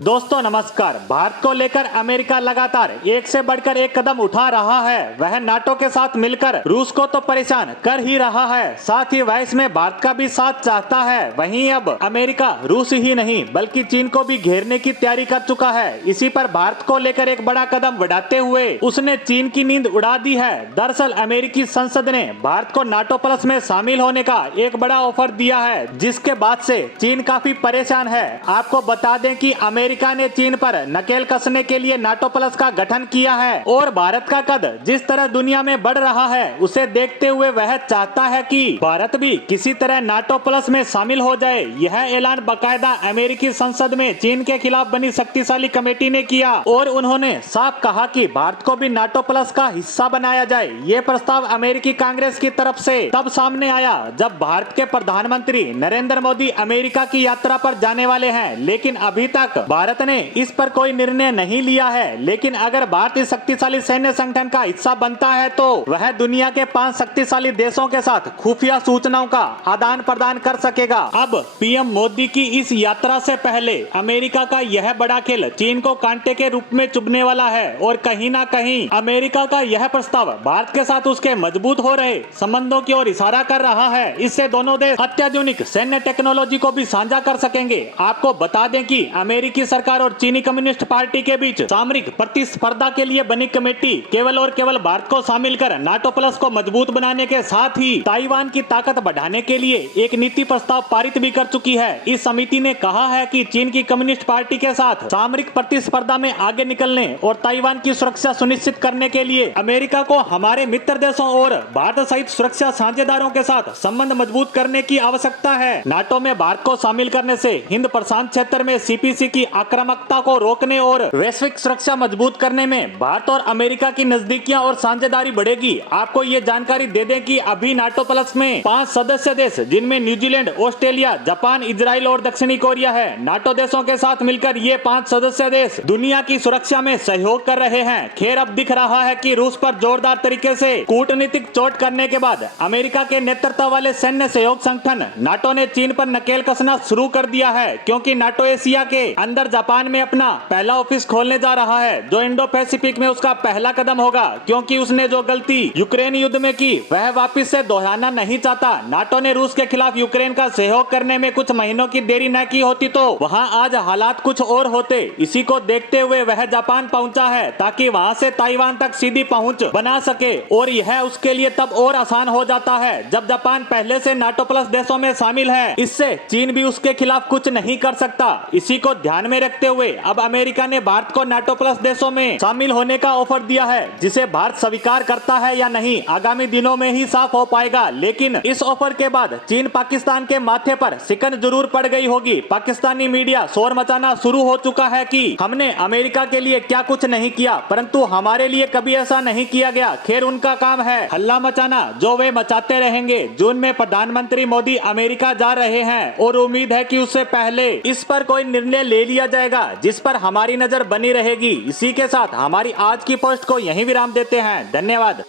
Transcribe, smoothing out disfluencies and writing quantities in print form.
दोस्तों नमस्कार। भारत को लेकर अमेरिका लगातार एक से बढ़कर एक कदम उठा रहा है। वह नाटो के साथ मिलकर रूस को तो परेशान कर ही रहा है, साथ ही वह इसमें भारत का भी साथ चाहता है। वहीं अब अमेरिका रूस ही नहीं बल्कि चीन को भी घेरने की तैयारी कर चुका है। इसी पर भारत को लेकर एक बड़ा कदम बढ़ाते हुए उसने चीन की नींद उड़ा दी है। दरअसल अमेरिकी संसद ने भारत को नाटो प्लस में शामिल होने का एक बड़ा ऑफर दिया है, जिसके बाद से चीन काफी परेशान है। आपको बता दें कि अमेरिका ने चीन पर नकेल कसने के लिए नाटो प्लस का गठन किया है और भारत का कद जिस तरह दुनिया में बढ़ रहा है उसे देखते हुए वह चाहता है कि भारत भी किसी तरह नाटो प्लस में शामिल हो जाए। यह ऐलान बाकायदा अमेरिकी संसद में चीन के खिलाफ बनी शक्तिशाली कमेटी ने किया और उन्होंने साफ कहा कि भारत को भी नाटो प्लस का हिस्सा बनाया जाए। ये प्रस्ताव अमेरिकी कांग्रेस की तरफ से तब सामने आया जब भारत के प्रधानमंत्री नरेंद्र मोदी अमेरिका की यात्रा पर जाने वाले हैं, लेकिन अभी तक भारत ने इस पर कोई निर्णय नहीं लिया है। लेकिन अगर भारत इस शक्तिशाली सैन्य संगठन का हिस्सा बनता है तो वह दुनिया के 5 शक्तिशाली देशों के साथ खुफिया सूचनाओं का आदान प्रदान कर सकेगा। अब पीएम मोदी की इस यात्रा से पहले अमेरिका का यह बड़ा खेल चीन को कांटे के रूप में चुभने वाला है और कहीं ना कहीं अमेरिका का यह प्रस्ताव भारत के साथ उसके मजबूत हो रहे संबंधों की ओर इशारा कर रहा है। इससे दोनों देश अत्याधुनिक सैन्य टेक्नोलॉजी को भी साझा कर सकेंगे। आपको बता दें कि अमेरिकी सरकार और चीनी कम्युनिस्ट पार्टी के बीच सामरिक प्रतिस्पर्धा के लिए बनी कमेटी केवल और केवल भारत को शामिल कर नाटो प्लस को मजबूत बनाने के साथ ही ताइवान की ताकत बढ़ाने के लिए एक नीति प्रस्ताव पारित भी कर चुकी है। इस समिति ने कहा है कि चीन की कम्युनिस्ट पार्टी के साथ सामरिक प्रतिस्पर्धा में आगे निकलने और ताइवान की सुरक्षा सुनिश्चित करने के लिए अमेरिका को हमारे मित्र देशों और भारत सहित सुरक्षा साझेदारों के साथ संबंध मजबूत करने की आवश्यकता है। नाटो में भारत को शामिल करने से हिंद प्रशांत क्षेत्र में सीपीसी की आक्रामकता को रोकने और वैश्विक सुरक्षा मजबूत करने में भारत और अमेरिका की नजदीकियां और साझेदारी बढ़ेगी। आपको ये जानकारी दे दें कि अभी नाटो प्लस में 5 सदस्य देश जिनमें न्यूजीलैंड, ऑस्ट्रेलिया, जापान, इजराइल और दक्षिणी कोरिया है। नाटो देशों के साथ मिलकर ये 5 सदस्य देश दुनिया की सुरक्षा में सहयोग कर रहे हैं। खैर अब दिख रहा है कि रूस पर जोरदार तरीके से कूटनीतिक चोट करने के बाद अमेरिका के नेतृत्व वाले सैन्य सहयोग संगठन नाटो ने चीन पर नकेल कसना शुरू कर दिया है, क्योंकि नाटो एशिया के अंदर जापान में अपना पहला ऑफिस खोलने जा रहा है, जो इंडो पैसिफिक में उसका पहला कदम होगा, क्योंकि उसने जो गलती यूक्रेन युद्ध में की वह वापस से दोहराना नहीं चाहता। नाटो ने रूस के खिलाफ यूक्रेन का सहयोग करने में कुछ महीनों की देरी न की होती तो वहां आज हालात कुछ और होते। इसी को देखते हुए वह जापान पहुंचा है ताकि वहां से ताइवान तक सीधी पहुंच बना सके, और यह उसके लिए तब और आसान हो जाता है जब जापान पहले से नाटो प्लस देशों में शामिल है। इससे चीन भी उसके खिलाफ कुछ नहीं कर सकता। इसी को ध्यान में रखते हुए अब अमेरिका ने भारत को नाटो प्लस देशों में शामिल होने का ऑफर दिया है, जिसे भारत स्वीकार करता है या नहीं आगामी दिनों में ही साफ हो पाएगा। लेकिन इस ऑफर के बाद चीन पाकिस्तान के माथे पर सिकन जरूर पड़ गई होगी। पाकिस्तानी मीडिया शोर मचाना शुरू हो चुका है कि हमने अमेरिका के लिए क्या कुछ नहीं किया, परंतु हमारे लिए कभी ऐसा नहीं किया गया। खैर उनका काम है हल्ला मचाना, जो वे मचाते रहेंगे। जून में प्रधानमंत्री मोदी अमेरिका जा रहे हैं और उम्मीद है कि उससे पहले इस पर कोई निर्णय ले लिया जाएगा जिस पर हमारी नजर बनी रहेगी। इसी के साथ हमारी आज की पोस्ट को यहीं विराम देते हैं। धन्यवाद।